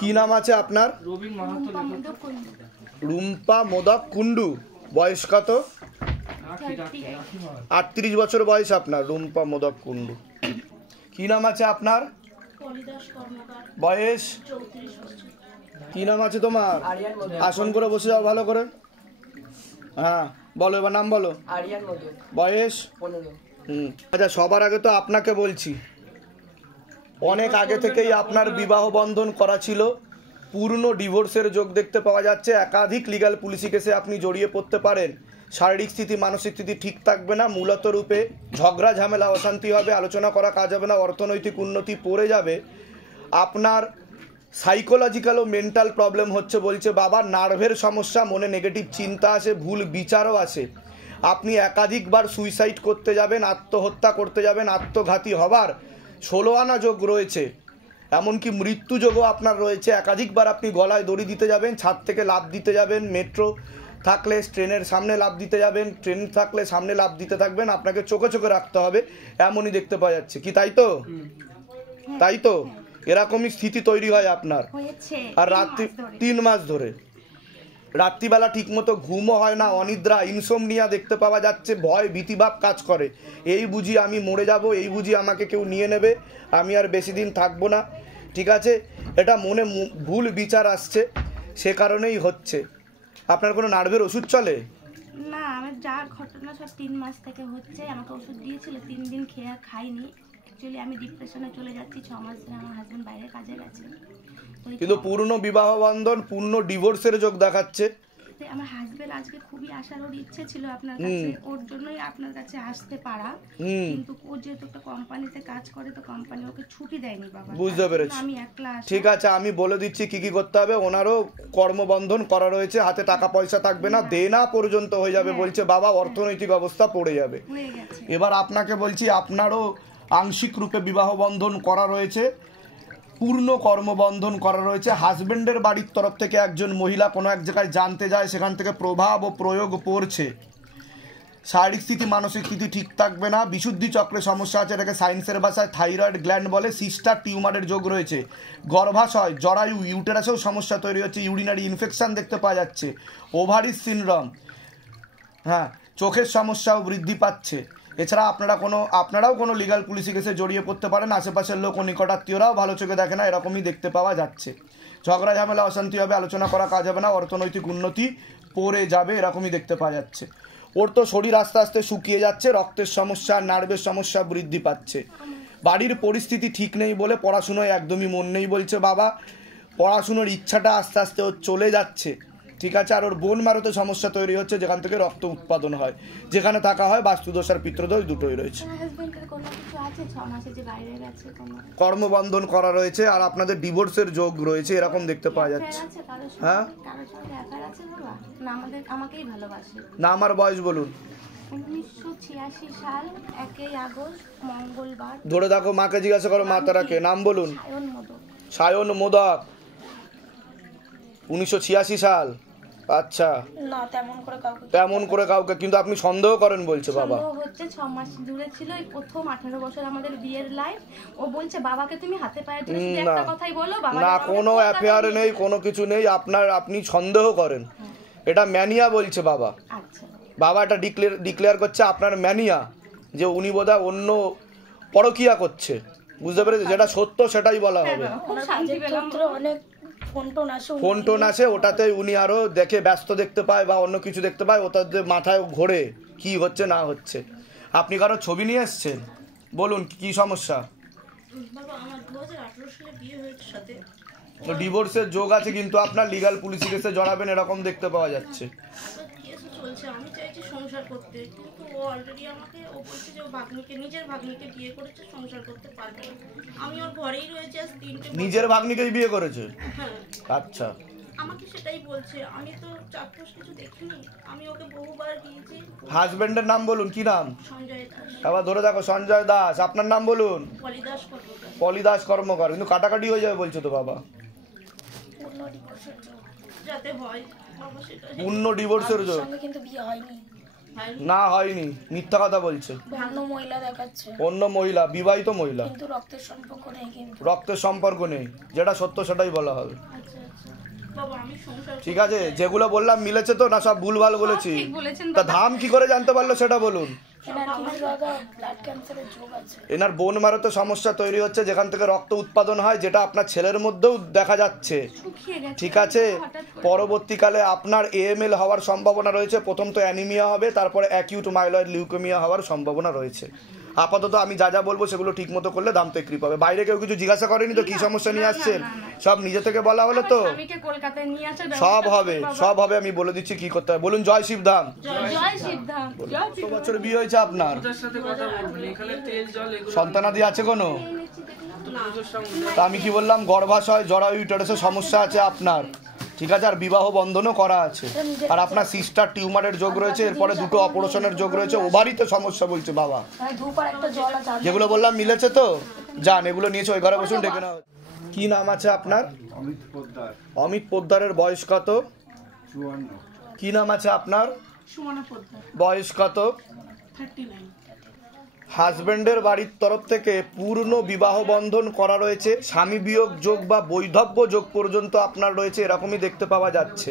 কি নাম আছে আপনার? রুম্পা মোদক কুন্ডু। বয়স কত? 38 বছর বয়স আপনার। রুম্পা মোদক কুন্ডু। কি নাম আছে আপনার? বয়স? কি নাম আছে তোমার? আসন করে বসে যাও ভালো করে। হ্যাঁ বলো, এবার নাম বলো। বয়স? আচ্ছা, সবার আগে তো আপনাকে বলছি, অনেক আগে থেকেই আপনার বিবাহ বন্ধন করা ছিল, পূর্ণ ডিভোর্সের যোগ দেখতে পাওয়া যাচ্ছে। একাধিক লিগ্যাল পুলিশি কেসে আপনি জড়িয়ে পড়তে পারেন। শারীরিক স্থিতি মানসিক স্থিতি ঠিক থাকবে না, মূলত রূপে ঝগড়া ঝামেলা অশান্তি হবে, আলোচনা করা কাজ হবে না, অর্থনৈতিক উন্নতি পড়ে যাবে। আপনার সাইকোলজিক্যাল ও মেন্টাল প্রবলেম হচ্ছে বলছে বাবা। নার্ভের সমস্যা, মনে নেগেটিভ চিন্তা আসে, ভুল বিচারও আসে। আপনি একাধিকবার সুইসাইড করতে যাবেন, আত্মহত্যা করতে যাবেন, আত্মঘাতী হবার 16 আনা যোগ রয়েছে, এমনকি মৃত্যু যোগও আপনার রয়েছে। একাধিকবার আপনি গলায় দড়ি দিতে যাবেন, ছাদ থেকে লাফ দিতে যাবেন, মেট্রো থাকলে ট্রেনের সামনে লাফ দিতে যাবেন, ট্রেন থাকলে সামনে লাফ দিতে থাকবেন। আপনাকে চোখে চোখে রাখতে হবে, এমনই দেখতে পাওয়া যাচ্ছে। কি তাই তো? তাই তো? এরকমই স্থিতি তৈরি হয় আপনার। আর রাত্রি 3 মাস ধরে রাত্রিবেলা ঠিকমতো ঘুমও হয় না, অনিদ্রা, ইনসোমনিয়া দেখতে পাওয়া যাচ্ছে, ভয় ভীতিভাব কাজ করে। এই বুঝি আমি মরে যাব, এই বুঝি আমাকে কেউ নিয়ে নেবে, আমি আর বেশি দিন থাকবো না। ঠিক আছে, এটা মনে ভুল বিচার আসছে, সে কারণেই হচ্ছে। আপনার কোনো নার্ভের ওষুধ চলে? না, আমার যা ঘটনা সব 3 মাস থেকে হচ্ছে। আমাকে ওষুধ দিয়েছিল, 3 দিন খেয়ে আর খাইনি। অ্যাকচুয়ালি আমি ডিপ্রেশনে চলে যাচ্ছি। 6 মাস ধরে আমার হাজবেন্ড বাইরে কাজে গেছে, কিন্তু পূর্ণ বিবাহ বন্ধন, পূর্ণ ডিভোর্সের যোগ দেখাচ্ছে। আমার হাজবেন্ড আজকে খুবই আসার ওর ইচ্ছে ছিল আপনার কাছে, ওর জন্যই আপনার কাছে আসতে পারা। কিন্তু ও যেহেতু একটা কোম্পানিতে কাজ করে, তো কোম্পানি ওকে ছুটি দেয়নি বাবা। বুঝতে পেরেছি। আমি একলা আসি। ঠিক আছে, আমি বলে দিচ্ছি কি কি করতে হবে। ওনারও কর্মবন্ধন করা রয়েছে, হাতে টাকা পয়সা থাকবে না, দেনা পর্যন্ত হয়ে যাবে বলছে বাবা, অর্থনৈতিক অবস্থা পড়ে যাবে। এবার আপনাকে বলছি, আপনারও আংশিক রূপে বিবাহ বন্ধন করা রয়েছে, পূর্ণ কর্মবন্ধন করা রয়েছে। হাজবেন্ডের বাড়ির তরফ থেকে একজন মহিলা কোনো এক জায়গায় জানতে যায়, সেখান থেকে প্রভাব ও প্রয়োগ পড়ছে। শারীরিক স্থিতি মানসিক স্থিতি ঠিক থাকবে না, বিশুদ্ধি চক্রে সমস্যা আছে, এটাকে সায়েন্সের ভাষায় থাইরয়েড গ্ল্যান্ড বলে। সিস্টার টিউমারের যোগ রয়েছে, গর্ভাশয়, জরায়ু, ইউটেরাসেও সমস্যা তৈরি হচ্ছে, ইউরিনারি ইনফেকশন দেখতে পাওয়া যাচ্ছে, ওভারিস সিনড্রোম, হ্যাঁ, চোখের সমস্যাও বৃদ্ধি পাচ্ছে। এছাড়া আপনারাও কোনো লিগ্যাল পুলিশি কেসে জড়িয়ে পড়তে পারেন। আশেপাশের লোক ও নিকটাত্মীয়রাও ভালো চোখে দেখে না, এরকমই দেখতে পাওয়া যাচ্ছে। ঝগড়া ঝামেলা অশান্তি হবে, আলোচনা করা কাজ হবে না, অর্থনৈতিক উন্নতি পড়ে যাবে, এরকমই দেখতে পাওয়া যাচ্ছে। ওর তো শরীর আস্তে আস্তে শুকিয়ে যাচ্ছে, রক্তের সমস্যা, নার্ভের সমস্যা বৃদ্ধি পাচ্ছে। বাড়ির পরিস্থিতি ঠিক নেই বলে পড়াশুনোয় একদমই মন নেই বলছে বাবা। পড়াশুনোর ইচ্ছাটা আস্তে আস্তে ওর চলে যাচ্ছে। ঠিক আছে, আর ওর বোন মারোতে সমস্যা তৈরি হচ্ছে, যেখান থেকে রক্ত উৎপাদন হয়, যেখানে থাকা হয় বাস্তুদোষ আর পিতৃদোষ দুটোই রয়েছে। কর্মবন্ধন করা রয়েছে, আর আপনাদের ডিভোর্সের যোগ রয়েছে, এরকম দেখতে পাওয়া যাচ্ছে। হ্যাঁ, নাম আর বয়স বলুন। 1986 সাল 1 আগস্ট মঙ্গলবার। ধরে দেখো, মাকে জিজ্ঞাসা করো, মা তারাকে। নাম বলুন। সায়ন মোদক। 1986 সাল। আচ্ছা, না তেমন করে কাউকে, কিন্তু আপনি সন্দেহ করেন বলছে বাবা। হচ্ছে 6 মাস দূরে ছিল, এই প্রথম 18 বছর আমাদের বিয়ের লাইফ। ও বলছে বাবাকে তুমি হাতে পায়ে ধরে শুধু একটা কথাই বলো, বাবা না, কোনো অ্যাফেয়ার নেই, কোনো কিছু নেই, আপনি সন্দেহ করেন, এটা ম্যানিয়া বলছে বাবা। আচ্ছা, বাবা এটা ডিক্লেয়ার করছে আপনার ম্যানিয়া, যে উনি বোধহয় অন্য পরকিয়া করছে। বুঝতে পেরেছে? যেটা সত্য সেটাই বলা হবে। অনেক ফোন টোন আসে, ওটাতে উনি আরো দেখে ব্যস্ত দেখতে পায় বা অন্য কিছু দেখতে পায়, ওটাতে মাথায় ঘোরে কি হচ্ছে না হচ্ছে। আপনি কারো ছবি নিয়ে এসছেন, বলুন কি সমস্যা? ডিভোর্সের যোগ আছে, কিন্তু আপনার লিগ্যাল পুলিশি কেসে জড়াবেন এরকম দেখতে পাওয়া যাচ্ছে। আমি চাইছি সংসার করতে, কিন্তু ও অলরেডি আমাকে বলছে যে ও নিজের ভাগ্নিকে বিয়ে করেছে, সংসার করতে পারবে না। আমি ওর ঘরেই রয়েছে আজ 3 বছর। নিজের ভাগ্নিকেই বিয়ে করেছে? হ্যাঁ। আচ্ছা, আমাকে সেটাই বলছে। আমি তো চাক্ষুষ কিছু দেখিনি, আমি ওকে বহুবার গিয়েছি। হাজবেন্ডের নাম বলুন, কি নাম? সঞ্জয় দাস। আবার ধরে দেখো, সঞ্জয় দাস। আপনার নাম বলুন? পলিদাস কর্মকার। পলিদাস কর্মকার। কিন্তু কাটাকাটি হয়ে যাবে বলছো তো বাবা। যাতে হয় পূর্ণ ডিভোর্সের জন্য কিন্তু বিয়ে হয়নি। না হয়নি, মিথ্যা কথা বলছে। অন্য মহিলা দেখাচ্ছে, অন্য মহিলা, বিবাহিত মহিলা, কিন্তু রক্তের সম্পর্ক নেই। কিন্তু রক্তের সম্পর্ক নেই, যেটা সত্য সেটাই বলা হবে। বাবা আমি সংসার ঠিক আছে, যেগুলো বললাম মিলেছে তো না? সব ভুলভাল বলেছি? তা ধাম কি করে জানতে পারলো সেটা বলুন। এনার কিন্তু দাদা ব্লাড ক্যান্সারের যোগ আছে। এনার বোন মারতে সমস্যা তৈরি হচ্ছে, যেখান থেকে রক্ত উৎপাদন হয়, যেটা আপনার ছেলের মধ্যেও দেখা যাচ্ছে। ঠিক আছে, পরবর্তীকালে আপনার AML হওয়ার সম্ভাবনা রয়েছে। প্রথম তো অ্যানিমিয়া হবে, তারপরে অ্যাকিউট মাইলয়েড লিউকেমিয়া হওয়ার সম্ভাবনা রয়েছে। আপাতত আমি যা যা বলবো সেগুলো ঠিক মতো করলে দাম তো কৃপা হবে। বাইরে কেউ কিছু জিজ্ঞাসা করেনি তো কি সমস্যা নিয়ে আসছেন? সব নিজে থেকে বলা হলো তো? সব হবে, সব হবে, আমি বলে দিচ্ছি কি করতে হবে। বলুন জয় শিবধাম। কত বছর বিয়ে হয়েছে আপনার? সন্তানাদি আছে কোনো? তা আমি কি বললাম, গর্ভাশয় জরায়ু ইউটেরাসের সমস্যা আছে আপনার। ঠিক আছে, আর বিবাহ বন্ধনও করা আছে। আর আপনার সিস্টার টিউমারের যোগ রয়েছে, এরপরে 2টো অপারেশনের যোগ রয়েছে। ওভারিতে সমস্যা বলছে বাবা। যেগুলো বললাম মিলেছে তো? যান, এগুলো নিয়েছে, ওই ঘরে বসুন, ডেকে নাও। কি নাম আছে আপনার? অমিত পোদ্দার। অমিত পোদ্দারের বয়স কত? 54। কি নাম আছে আপনার? সুমনা পোদ্দার, বয়স কত? 39। হাজবেন্ডের বাড়ির তরফ থেকে পূর্ণ বিবাহ বন্ধন করা রয়েছে। স্বামী বিয়োগ যোগ বা বৈধব্য যোগ পর্যন্ত আপনার রয়েছে, এরকমই দেখতে পাওয়া যাচ্ছে।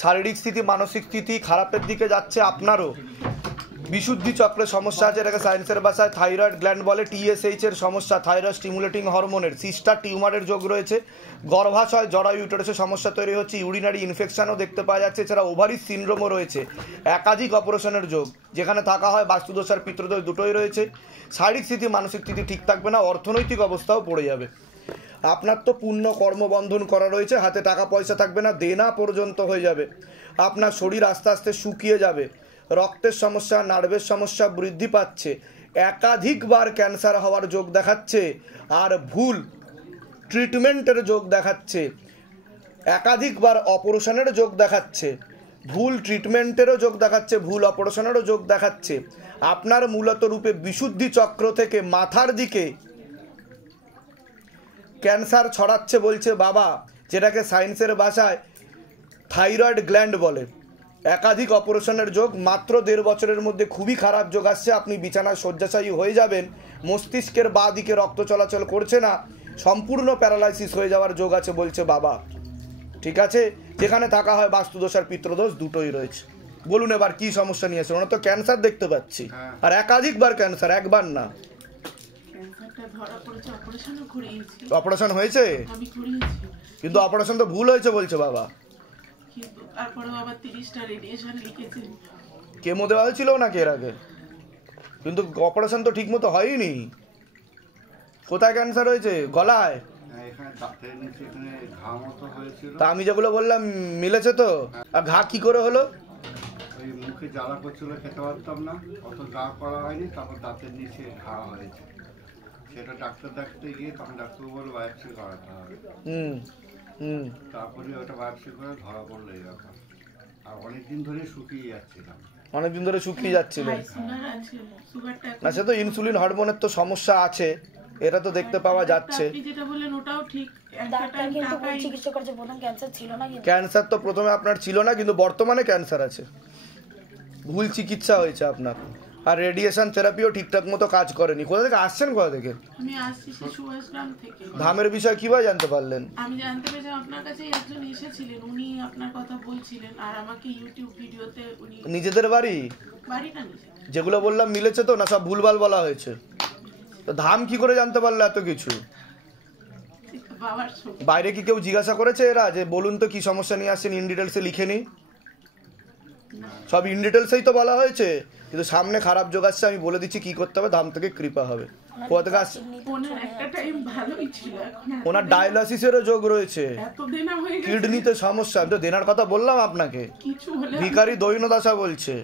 শারীরিক স্থিতি, মানসিক স্থিতি খারাপের দিকে যাচ্ছে আপনারও। বিশুদ্ধি চক্রের সমস্যা আছে, এটাকে সায়েন্সের ভাষায় থাইরয়েড গ্ল্যান্ড বলে। TSH এর সমস্যা, থাইরয়েড স্টিমুলেটিং হরমোনের। সিস্টার টিউমারের যোগ রয়েছে। গর্ভাশয় জরায়ু ইউটেরাসের সমস্যা তৈরি হচ্ছে। ইউরিনারি ইনফেকশনও দেখতে পাওয়া যাচ্ছে। এছাড়া ওভারি সিনড্রোমও রয়েছে। একাধিক অপারেশনের যোগ, যেখানে থাকা হয় বাস্তুদোষ আর পিতৃদোষ দুটোই রয়েছে। শারীরিক স্থিতি, মানসিক স্থিতি ঠিক থাকবে না, অর্থনৈতিক অবস্থাও পড়ে যাবে। আপনার তো পূর্ণ কর্মবন্ধন করা রয়েছে, হাতে টাকা পয়সা থাকবে না, দেনা পর্যন্ত হয়ে যাবে। আপনার শরীর আস্তে আস্তে শুকিয়ে যাবে। রক্তের সমস্যা, নার্ভের সমস্যা বৃদ্ধি পাচ্ছে। একাধিকবার ক্যান্সার হওয়ার যোগ দেখাচ্ছে, আর ভুল ট্রিটমেন্টের যোগ দেখাচ্ছে। একাধিকবার অপারেশনের যোগ দেখাচ্ছে, ভুল ট্রিটমেন্টেরও যোগ দেখাচ্ছে, ভুল অপারেশনেরও যোগ দেখাচ্ছে। আপনার মূলত রূপে বিশুদ্ধি চক্র থেকে মাথার দিকে ক্যান্সার ছড়াচ্ছে বলছে বাবা, যেটাকে সায়েন্সের ভাষায় থাইরয়েড গ্ল্যান্ড বলে। একাধিক অপারেশনের যোগ, মাত্র 1.5 বছরের মধ্যে খুবই খারাপ যোগ আসছে। আপনি বিছানায় শয্যাশায়ী হয়ে যাবেন। মস্তিষ্কের বাঁ দিকে রক্ত চলাচল করছে না, সম্পূর্ণ প্যারালাইসিস হয়ে যাওয়ার যোগ আছে বলছে বাবা। ঠিক আছে, যেখানে থাকা হয় বাস্তুদোষ আর পিতৃদোষ দুটোই রয়েছে। বলুন এবার কি সমস্যা নিয়ে আসছে? ওনার তো ক্যান্সার দেখতে পাচ্ছি, আর একাধিকবার ক্যান্সার, একবার না। অপারেশন হয়েছে, কিন্তু অপারেশন তো ভুল হয়েছে বলছে বাবা। কেমো দেওয়া হয়েছিল নাকি এর আগে? কিন্তু অপারেশন তো ঠিক মতো হয়নি। কোথায় ক্যান্সার হয়েছে? গলায়? তা আমি যেগুলো বললাম মিলেছে তো? আর ঘা কি করে হলো? ওই মুখে জ্বালা করছিল, খেতে পারতাম না, অত গা করা হয়নি, তারপর দাঁতের নিচে ঘা হয়েছে। সেটা ডাক্তার দেখতে গিয়ে তখন ডাক্তার বলে বায়োপসি করাতে হবে। তারপরে ওটা বায়োপসি করে ধরা পড়লো এই ব্যাপার। আর অনেকদিন ধরে শুকিয়ে যাচ্ছিলাম, অনেকদিন ধরে শুকিয়ে যাচ্ছিল না? সে তো ইনসুলিন হরমোনের তো সমস্যা আছে, এটা তো দেখতে পাওয়া যাচ্ছে। ক্যান্সার তো প্রথমে আপনার ছিল না, কিন্তু বর্তমানে ক্যান্সার আছে। ভুল চিকিৎসা হয়েছে আপনার, আর রেডিয়েশন থেরাপিও ঠিকঠাক মতো কাজ করেনি। কোথা থেকে আসছেন? কোথা থেকে? আমি আসছি সুভাষগ্রাম থেকে। ধামের বিষয় কিভাবে জানতে পারলেন? আমি জানতে পেরেছি আপনার কাছে একজন এসেছিলেন, উনি আপনার কথা বলছিলেন, আর আমাকে ইউটিউব ভিডিওতে উনি। নিজেদের বাড়ি? বাড়িটা নিজে। যেগুলো বললাম মিলেছে তো না? সব ভুলভাল বলা হয়েছে। তো ধাম কি করে জানতে পারলো এত কিছু? বাইরে কি কেউ জিজ্ঞাসা করেছে এরা যে বলুন তো কি সমস্যা নিয়ে আসছেন, ইন ডিটেলসে লিখে নি? সব ইন ডিটেলসেই তো বলা হয়েছে, কিন্তু সামনে খারাপ যোগ আসছে। আমি বলে দিচ্ছি কি করতে হবে, ধাম থেকে কৃপা হবে। কোথা থেকে আসছে? ওনার ডায়ালিসিসেরও যোগ রয়েছে, কিডনিতে সমস্যা। আমি তো দেনার কথা বললাম আপনাকে, ভিখারি দৈন্যদশা বলছে।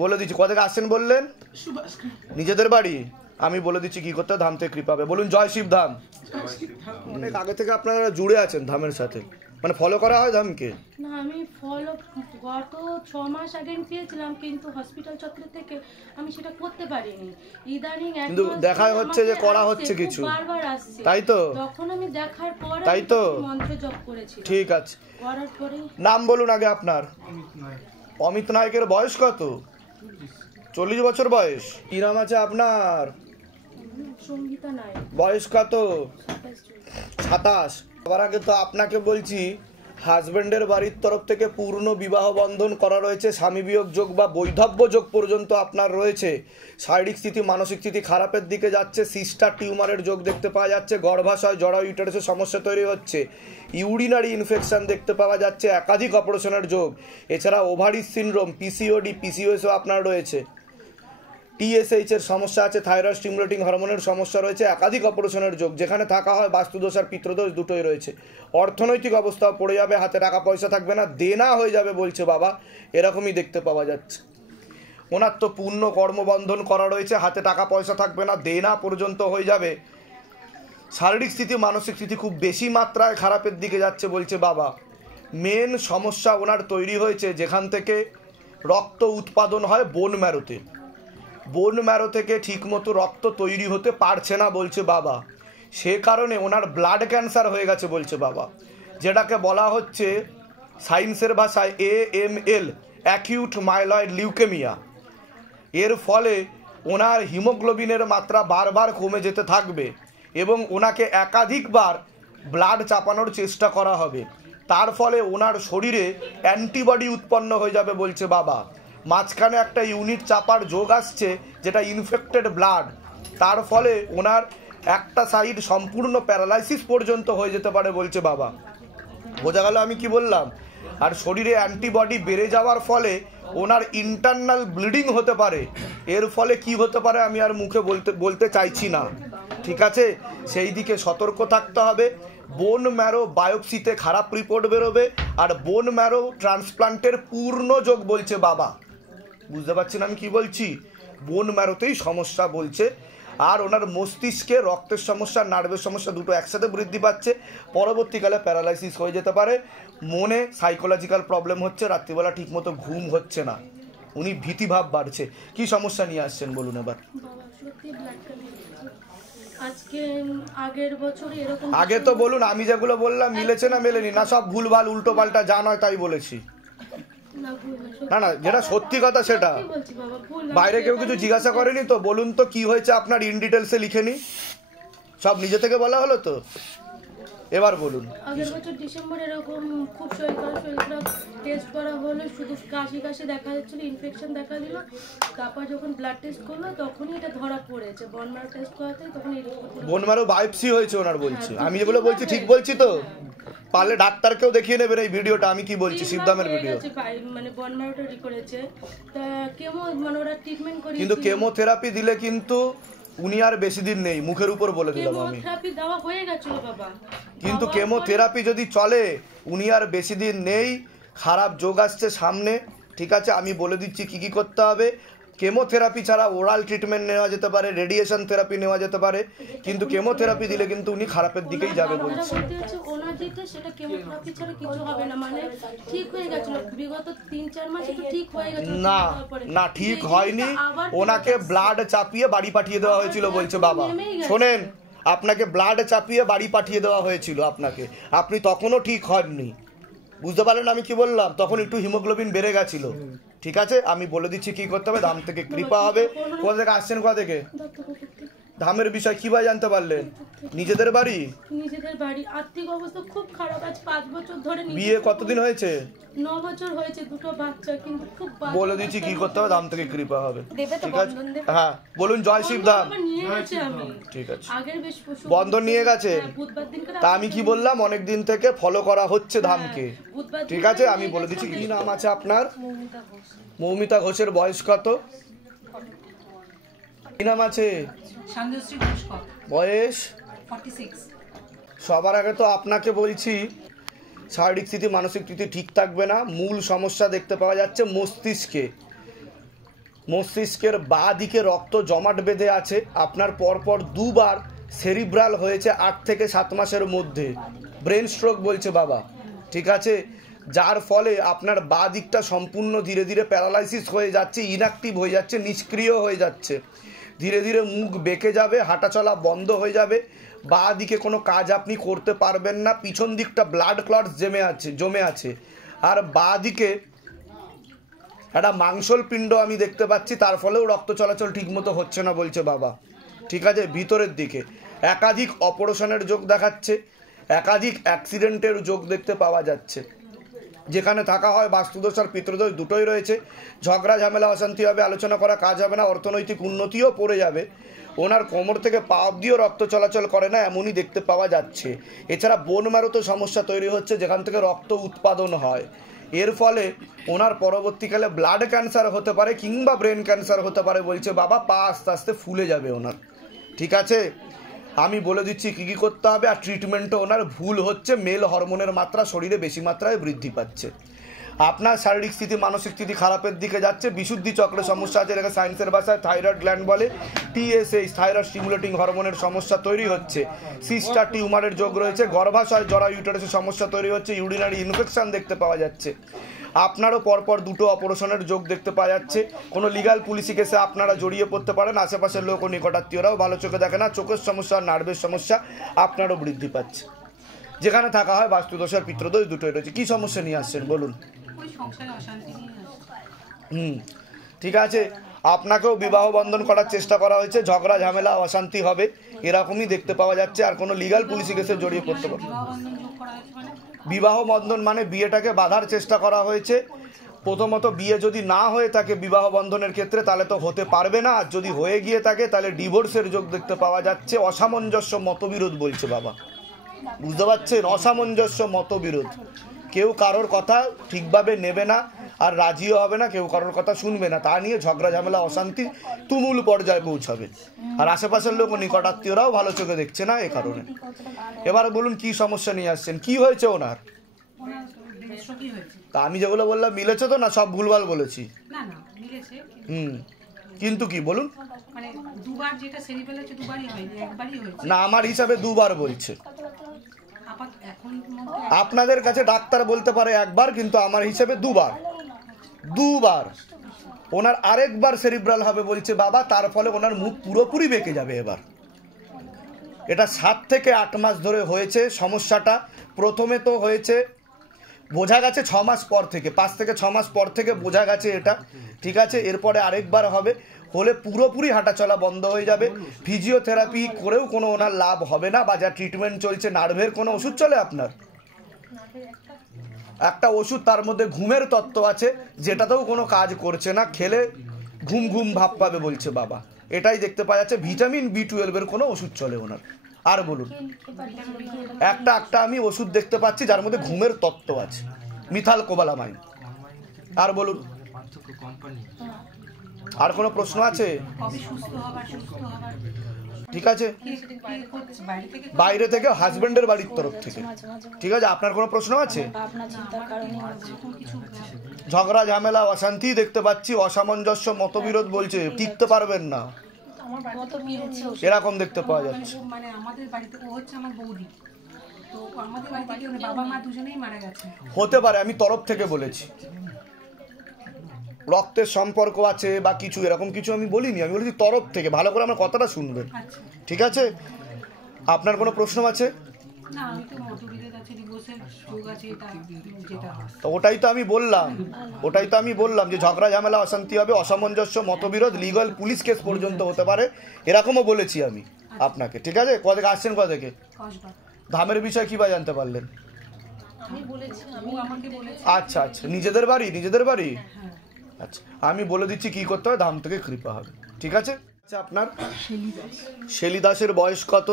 বলে দিচ্ছি কোথা থেকে আসছেন বললেন? নিজেদের বাড়ি? আমি বলে দিচ্ছি কি করতে, ধাম থেকে কৃপা হবে। বলুন জয় শিব ধাম। অনেক আগে থেকে আপনারা জুড়ে আছেন ধামের সাথে, মানে ফলো করা হয় ধামকে? না, আমি ফলো গত 6 মাস আগে পেয়েছিলাম, কিন্তু হসপিটাল চক্র থেকে আমি সেটা করতে পারিনি। ইদানিং কিন্তু দেখা হচ্ছে যে করা হচ্ছে কিছু, বারবার আসছে, তাই তো? তখন আমি দেখার পরে তাই তো মন্ত্র জপ করেছি। ঠিক আছে, করার পরে। নাম বলুন আগে আপনার। অমিত নায়কের বয়স কত? 40 বছর বয়স। কি নাম আছে আপনার? সঙ্গীতা নায়ক। বয়স কত? 27। সবার আগে তো আপনাকে বলছি, হাজবেন্ডের বাড়ির তরফ থেকে পূর্ণ বিবাহ বন্ধন করা রয়েছে, স্বামী বিয়োগ যোগ বা বৈধব্য যোগ পর্যন্ত আপনার রয়েছে। শারীরিক স্থিতি মানসিক স্থিতি খারাপের দিকে যাচ্ছে, সিস্টার টিউমারের যোগ দেখতে পাওয়া যাচ্ছে, গর্ভাশয় জরা ইউটারাসের সমস্যা তৈরি হচ্ছে, ইউরিনারি ইনফেকশন দেখতে পাওয়া যাচ্ছে, একাধিক অপারেশনের যোগ, এছাড়া ওভারিস সিনড্রোম, পিসিওডি, পিসিওএসও আপনার রয়েছে, টিএসএইচ এর সমস্যা আছে, থাইরয়েড স্টিমুলেটিং হরমোনের সমস্যা রয়েছে, একাধিক অপারেশনের যোগ, যেখানে থাকা হয় বাস্তুদোষ আর পিতৃদোষ দুটোই রয়েছে। অর্থনৈতিক অবস্থাও পড়ে যাবে, হাতে টাকা পয়সা থাকবে না, দেনা হয়ে যাবে বলছে বাবা, এরকমই দেখতে পাওয়া যাচ্ছে। ওনার তো পূর্ণ কর্মবন্ধন করা রয়েছে, হাতে টাকা পয়সা থাকবে না, দেনা পর্যন্ত হয়ে যাবে। শারীরিক স্থিতি মানসিক স্থিতি খুব বেশি মাত্রায় খারাপের দিকে যাচ্ছে বলছে বাবা। মেন সমস্যা ওনার তৈরি হয়েছে যেখান থেকে রক্ত উৎপাদন হয় বোন ম্যারোতে, বোন ম্যারো থেকে ঠিকমতো রক্ত তৈরি হতে পারছে না বলছে বাবা। সে কারণে ওনার ব্লাড ক্যান্সার হয়ে গেছে বলছে বাবা, যেটাকে বলা হচ্ছে সায়েন্সের ভাষায় AML, অ্যাকিউট মাইলয়েড লিউকেমিয়া। এর ফলে ওনার হিমোগ্লোবিনের মাত্রা বারবার কমে যেতে থাকবে এবং ওনাকে একাধিকবার ব্লাড চাপানোর চেষ্টা করা হবে। তার ফলে ওনার শরীরে অ্যান্টিবডি উৎপন্ন হয়ে যাবে বলছে বাবা। মাঝখানে একটা ইউনিট চাপার যোগ আসছে যেটা ইনফেক্টেড ব্লাড, তার ফলে ওনার একটা সাইড সম্পূর্ণ প্যারালাইসিস পর্যন্ত হয়ে যেতে পারে বলছে বাবা। বোঝা গেল আমি কি বললাম? আর শরীরে অ্যান্টিবডি বেড়ে যাওয়ার ফলে ওনার ইন্টারনাল ব্লিডিং হতে পারে। এর ফলে কি হতে পারে আমি আর মুখে বলতে চাইছি না, ঠিক আছে? সেই দিকে সতর্ক থাকতে হবে। বোন ম্যারো বায়োপসিতে খারাপ রিপোর্ট বেরোবে, আর বোন ম্যারো ট্রান্সপ্লান্টের পূর্ণ যোগ বলছে বাবা। বুঝতে পারছেন আমি কি বলছি? বোন ম্যারোতেই সমস্যা বলছে। আর ওনার মস্তিষ্কে রক্তের সমস্যা, নার্ভের সমস্যা দুটো একসাথে বৃদ্ধি পাচ্ছে, পরবর্তীকালে প্যারালাইসিস হয়ে যেতে পারে। মনে সাইকোলজিক্যাল প্রবলেম হচ্ছে, রাত্রিবেলা ঠিকমতো ঘুম হচ্ছে না, উনি ভীতিভাব বাড়ছে। কি সমস্যা নিয়ে আসছেন বলুন এবার? আজকে আগের বছর এরকম আগে তো বলুন, আমি যেগুলো বললাম মিলেছে না মেলেনি? না সব ভুলভাল উল্টো পাল্টা যা নয় তাই বলেছি? না না, যেটা সত্যি কথা সেটা। বাইরে কেউ কিছু জিজ্ঞাসা করেনি তো? বলুন তো কি হয়েছে আপনার, ইন ডিটেলসে লিখে নি, সব নিজে থেকে বলা হলো তো? এবার বলুন। আগের বছর ডিসেম্বর এরকম খুব শরীর খারাপ টেস্ট করা হলো, শুধু কাশি দেখা যাচ্ছিল, ইনফেকশন দেখা দিল। তারপর যখন ব্লাড টেস্ট করলো তখনই এটা ধরা পড়েছে। বোন ম্যারো টেস্ট করাতে তখন এই বোন ম্যারো বায়োপসি হয়েছে ওনার বলছে। আমি যেগুলো বলছি ঠিক বলছি তো? পারলে ডাক্তারকেও দেখিয়ে নেবেন এই ভিডিওটা, আমি কি বলছি, শিবদামের ভিডিও। মানে বোন ম্যারোটা করেছে, তা কেমো মানে ওরা ট্রিটমেন্ট করে, কিন্তু কেমোথেরাপি দিলে কিন্তু উনি আর বেশি দিন নেই, মুখের উপর বলে দিলাম আমি। কেমোথেরাপি দেওয়া হয়ে গেছিল বাবা, কিন্তু কেমোথেরাপি যদি চলে উনি আর বেশি দিন নেই, খারাপ যোগ আসছে সামনে, ঠিক আছে? আমি বলে দিচ্ছি কি কি করতে হবে। কেমোথেরাপি ছাড়া ওরাল ট্রিটমেন্ট নেওয়া যেতে পারে, রেডিয়েশন থেরাপি নেওয়া যেতে পারে, কিন্তু কেমোথেরাপি দিলে কিন্তু উনি খারাপের দিকেই যাবে বলছে। ওনার যেটা সেটা কেমোথেরাপি ছাড়া কিছু হবে না, মানে ঠিক হয়ে গেছিল বিগত 3-4 মাস একটু ঠিক হয়ে গেছিল। না না, ঠিক হয়নি, ওনাকে ব্লাড চাপিয়ে বাড়ি পাঠিয়ে দেওয়া হয়েছিল বলছে বাবা। শোনেন, আপনাকে ব্লাড চাপিয়ে বাড়ি পাঠিয়ে দেওয়া হয়েছিল আপনাকে, আপনি তখনও ঠিক হননি। বুঝতে পারলেন আমি কি বললাম? তখন একটু হিমোগ্লোবিন বেড়ে গেছিল, ঠিক আছে? আমি বলে দিচ্ছি কি করতে হবে। ধাম থেকে কৃপা হবে। কোথা থেকে আসছেন? কোথা থেকে? ধামের বিষয় কিভাবে জানতে পারলেন? নিজেদের বাড়ি? নিজেদের বাড়ি। আর্থিক অবস্থা খুব খারাপ। আজ 5 বছর ধরে। বিয়ে কতদিন হয়েছে? 9 বছর হয়েছে, দুটো বাচ্চা, কিন্তু খুব বলে দিচ্ছি কি করতে হবে, ধাম থেকে কৃপা হবে, ঠিক আছে? হ্যাঁ বলুন, জয় শিবধাম। ঠিক আছে, বন্ধন নিয়ে গেছে। তা আমি কি বললাম, অনেক দিন থেকে ফলো করা হচ্ছে ধামকে, ঠিক আছে? আমি বলে দিচ্ছি। কি নাম আছে আপনার? মৌমিতা ঘোষের বয়স কত? কি নাম আছে? বয়স 46। সবার আগে তো আপনাকে বলছি, শারীরিক স্থিতি মানসিক স্থিতি ঠিক থাকবে না। মূল সমস্যা দেখতে পাওয়া যাচ্ছে মস্তিষ্কে। মস্তিষ্কের বাঁ দিকে রক্ত জমাট বেঁধে আছে। আপনার পরপর 2 বার সেরিব্রাল হয়েছে 8 থেকে 7 মাসের মধ্যে, ব্রেন স্ট্রোক বলছে বাবা, ঠিক আছে? যার ফলে আপনার বাঁ দিকটা সম্পূর্ণ ধীরে ধীরে প্যারালাইসিস হয়ে যাচ্ছে, ইনঅ্যাক্টিভ হয়ে যাচ্ছে, নিষ্ক্রিয় হয়ে যাচ্ছে। ধীরে ধীরে মুখ বেঁকে যাবে, হাঁটাচলা বন্ধ হয়ে যাবে, বাঁ দিকে কোনো কাজ আপনি করতে পারবেন না। পিছন দিকটা ব্লাড ক্লটস জমে আছে। আর বাঁ দিকে একটা মাংসল পিণ্ড আমি দেখতে পাচ্ছি, তার ফলেও রক্ত চলাচল ঠিকমতো হচ্ছে না বলছে বাবা। ঠিক আছে, ভিতরের দিকে একাধিক অপারেশনের যোগ দেখাচ্ছে, একাধিক অ্যাক্সিডেন্টের যোগ দেখতে পাওয়া যাচ্ছে। যেখানে থাকা হয় বাস্তুদোষ আর পিতৃদোষ দুটোই রয়েছে। ঝগড়া ঝামেলা অশান্তি হবে, আলোচনা করা কাজ হবে না, অর্থনৈতিক উন্নতিও পড়ে যাবে। ওনার কোমর থেকে পা অব্দিও রক্ত চলাচল করে না, এমনই দেখতে পাওয়া যাচ্ছে। এছাড়া বোন ম্যারোতে সমস্যা তৈরি হচ্ছে, যেখান থেকে রক্ত উৎপাদন হয়। এর ফলে ওনার পরবর্তীকালে ব্লাড ক্যান্সার হতে পারে কিংবা ব্রেন ক্যান্সার হতে পারে বলছে বাবা। পা আস্তে আস্তে ফুলে যাবে ওনার। ঠিক আছে, আমি বলে দিচ্ছি কী কী করতে হবে। আর ট্রিটমেন্টও ওনার ভুল হচ্ছে, মেল হরমোনের মাত্রা শরীরে বেশি মাত্রায় বৃদ্ধি পাচ্ছে। আপনার শারীরিক স্থিতি মানসিক স্থিতি খারাপের দিকে যাচ্ছে, বিশুদ্ধি চক্রের সমস্যা আছে, এটাকে সায়েন্সের ভাষায় থাইরয়েড গ্ল্যান্ড বলে। টিএসএইচ থাইরয়েড স্টিমুলেটিং হরমোনের সমস্যা তৈরি হচ্ছে। সিস্টার টিউমারের যোগ রয়েছে, গর্ভাশয় জরা ইউটারাসের সমস্যা তৈরি হচ্ছে, ইউরিনারি ইনফেকশন দেখতে পাওয়া যাচ্ছে। আপনারও পরপর দুটো অপারেশনের যোগ দেখতে পাওয়া যাচ্ছে। কোনো লিগাল পুলিশি কেসে আপনারা জড়িয়ে পড়তে পারেন। আশেপাশের লোক ও নিকটাত্মীয়রাও ভালো চোখে দেখে না। চোখের সমস্যা, নার্ভের সমস্যা আপনারও বৃদ্ধি পাচ্ছে। যেখানে থাকা হয় বাস্তুদোষ আর পিতৃদোষ দুটোই রয়েছে। কী সমস্যা নিয়ে আসছেন বলুন? ঠিক আছে, আপনাকেও বিবাহ বন্ধন করার চেষ্টা করা হয়েছে, ঝগড়া ঝামেলা অশান্তি হবে এরকমই দেখতে পাওয়া যাচ্ছে। আর কোনো লিগাল পুলিশি কেসে জড়িয়ে পড়তে পারে। বিবাহ বন্ধন মানে বিয়েটাকে বাধার চেষ্টা করা হয়েছে। প্রথমত বিয়ে যদি না হয়ে থাকে বিবাহ বন্ধনের ক্ষেত্রে তাহলে তো হতে পারবে না, আর যদি হয়ে গিয়ে থাকে তাহলে ডিভোর্সের যোগ দেখতে পাওয়া যাচ্ছে। অসামঞ্জস্য মতবিরোধ বলছে বাবা, বুঝতে পারছেন? অসামঞ্জস্য মতবিরোধ, কেউ কারোর কথা ঠিকভাবে নেবে না আর রাজিও হবে না, কেউ কারোর কথা শুনবে না, তা নিয়ে ঝগড়া ঝামেলা অশান্তি তুমুল পর্যায়ে পৌঁছাবে। আর আশেপাশের লোক নিকটাত্মীয়রাও ভালো চোখে দেখছে না এ কারণে। এবার বলুন কি সমস্যা নিয়ে আসছেন, কি হয়েছে ওনার? তা আমি যেগুলো বললাম মিলেছে তো না? সব ভুলভাল বলেছি? কিন্তু কি বলুন না, আমার হিসাবে দুবার বলছে। আপনাদের কাছে ডাক্তার বলতে পারে একবার, কিন্তু আমার হিসাবে দুবার। ওনার আরেকবার সেরিব্রাল হবে বলছে বাবা, তার ফলে ওনার মুখ পুরোপুরি বেঁকে যাবে। এবার এটা 7 থেকে 8 মাস ধরে হয়েছে সমস্যাটা। প্রথমে তো হয়েছে বোঝা গেছে 6 মাস পর থেকে, 5 থেকে 6 মাস পর থেকে বোঝা গেছে এটা। ঠিক আছে, এরপরে আরেকবার হবে, হলে পুরোপুরি হাঁটাচলা বন্ধ হয়ে যাবে। ফিজিওথেরাপি করেও কোনো ওনার লাভ হবে না, বা যা ট্রিটমেন্ট চলছে নার্ভের কোনো ওষুধ চলে আপনার? একটা ওষুধ তার মধ্যে ঘুমের তত্ত্ব আছে, যেটাতেও কোনো কাজ করছে না, খেলে ঘুম ঘুম ভাব পাবে বলছে বাবা। এটাই দেখতে পাওয়া যাচ্ছে। ভিটামিন B12 কোনো ওষুধ চলে ওনার। আর বলুন, একটা আমি ওষুধ দেখতে পাচ্ছি যার মধ্যে ঘুমের তত্ত্ব আছে, মিথাল কোবালামাইন। আর বলুন, আর কোনো প্রশ্ন আছে? ঠিক আছে, বাইরে থেকে হাজবেন্ডের বাড়ির তরফ থেকে। ঠিক আছে, আপনার কোনো প্রশ্ন আছে? ঝগড়া ঝামেলা অশান্তি দেখতে পাচ্ছি, অসামঞ্জস্য মতবিরোধ বলছে, টিকতে পারবেন না এরকম দেখতে পাওয়া যাচ্ছে। হতে পারে, আমি তরফ থেকে বলেছি। রক্তের সম্পর্ক আছে বা কিছু এরকম কিছু আমি বলিনি, আমি বলেছি তরফ থেকে। ভালো করে আমার কথাটা শুনবেন, ঠিক আছে? আপনার কোনো প্রশ্ন আছে? তো ওটাই তো আমি বললাম যে ঝগড়া ঝামেলা অশান্তি হবে, অসামঞ্জস্য মতবিরোধ, লিগাল পুলিশ কেস পর্যন্ত হতে পারে, এরকমও বলেছি আমি আপনাকে। ঠিক আছে, কোথা থেকে আসছেন? কোথা থেকে? ধামের বিষয় কি বা জানতে পারলেন? আচ্ছা, নিজেদের বাড়ি। আচ্ছা, আমি বলে দিচ্ছি কি করতে হবে, ধাম থেকে কৃপা হবে। ঠিক আছে? আপনার শেলি দাসের বয়স কত?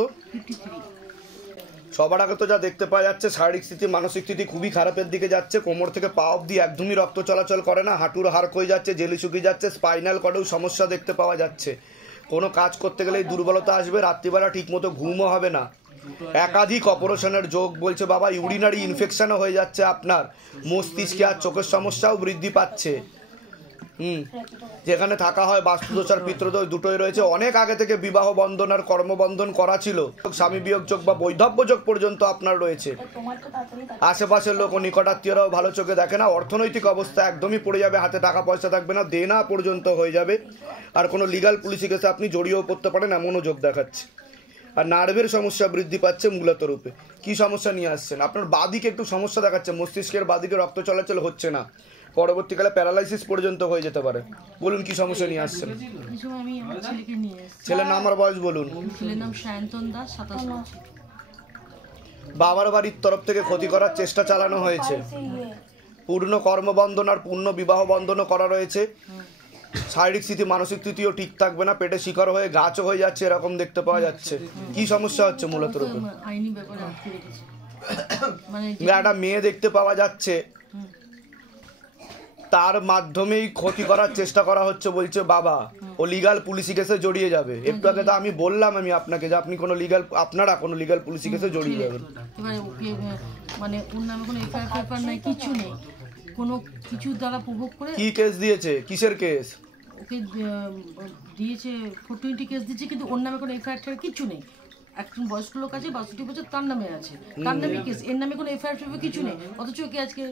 সবার আগে তো যা দেখতে পাওয়া যাচ্ছে, শারীরিক স্থিতি মানসিক স্থিতি খুবই খারাপের দিকে যাচ্ছে। কোমর থেকে পা অবধি একদমই রক্ত চলাচল করে না, হাঁটুর হাড় ক্ষয়ে যাচ্ছে, জেলি শুকিয়ে যাচ্ছে, স্পাইনাল কর্ডেও সমস্যা দেখতে পাওয়া যাচ্ছে। কোনো কাজ করতে গেলেই দুর্বলতা আসবে, রাত্রিবেলা ঠিকমতো ঘুমও হবে না। একাধিক অপারেশনের যোগ বলছে বাবা। ইউরিনারি ইনফেকশনও হয়ে যাচ্ছে আপনার, মস্তিষ্কে আর চোখের সমস্যাও বৃদ্ধি পাচ্ছে। যেখানে থাকা হয় বাস্তুদোষ আর পিতৃদোষ দুটোই রয়েছে। অনেক আগে থেকে বিবাহ বন্ধন আর কর্মবন্ধন করা ছিল, স্বামী বিয়োগ যোগ বা বৈধব্য যোগ পর্যন্ত আপনার রয়েছে। আশেপাশের লোক ও নিকটাত্মীয়রাও ভালো চোখে দেখে না। অর্থনৈতিক অবস্থা একদমই পড়ে যাবে, হাতে টাকা পয়সা থাকবে না, দেনা পর্যন্ত হয়ে যাবে। আর কোনো লিগাল পুলিশি কেসে আপনি জড়িয়েও পড়তে পারেন, এমনও যোগ দেখাচ্ছে। আর নার্ভের সমস্যা বৃদ্ধি পাচ্ছে মূলত রূপে। কি সমস্যা নিয়ে আসছেন? আপনার বাদিকে একটু সমস্যা দেখাচ্ছে, মস্তিষ্কের বাদিকে রক্ত চলাচল হচ্ছে না, পরবর্তীকালে প্যারালাইসিস পর্যন্ত হয়ে যেতে পারে। বলুন কি সমস্যা নিয়ে আসছেন? আমি আমার ছেলেকে নিয়ে এসেছি। ছেলের নাম আর বয়স বলুন। ছেলের নাম সায়ন্তন দাস, 27 বছর। বাবার বাড়ির তরফ থেকে ক্ষতি করার চেষ্টা চালানো হয়েছে, পূর্ণ কর্মবন্ধন আর পূর্ণ বিবাহ বন্ধনও করা রয়েছে। শারীরিক স্থিতি মানসিক স্থিতিও ঠিক থাকবে না, পেটে শিকড় হয়ে গাছও হয়ে যাচ্ছে, এরকম দেখতে পাওয়া যাচ্ছে। কি সমস্যা হচ্ছে মূলত রূপে? আইনি ব্যাপারে আটকে রেখেছে, মানে একটা মেয়ে দেখতে পাওয়া যাচ্ছে, তার মাধ্যমেই ক্ষতি করার চেষ্টা করা হচ্ছে বলছে বাবা। ও লিগাল পুলিশি কেসে জড়িয়ে যাবে। একটু আগে তো আমি বললাম আমি আপনাকে যে আপনি আপনারা কোনো লিগাল পুলিশি কেসে জড়িয়ে যাবেন। এবারে ওকে মানে ওর নামে কোনো এফআইআর পেপার নাই, কিছু নেই, কোনো কিছু দ্বারা প্রভোগ করে। কি কেস দিয়েছে? কিসের কেস? ওকে দিয়েছে 420 কেস দিয়েছে, কিন্তু ওর নামে কোনো এফআইআর কিছু নেই। একজন বয়স্ক লোক আছে 62 বছর, তার নামে আছে, তার নামে কেস, এর নামে কোনো এফআইআর পেপার কিছু নেই। অথচ ওকে আজকে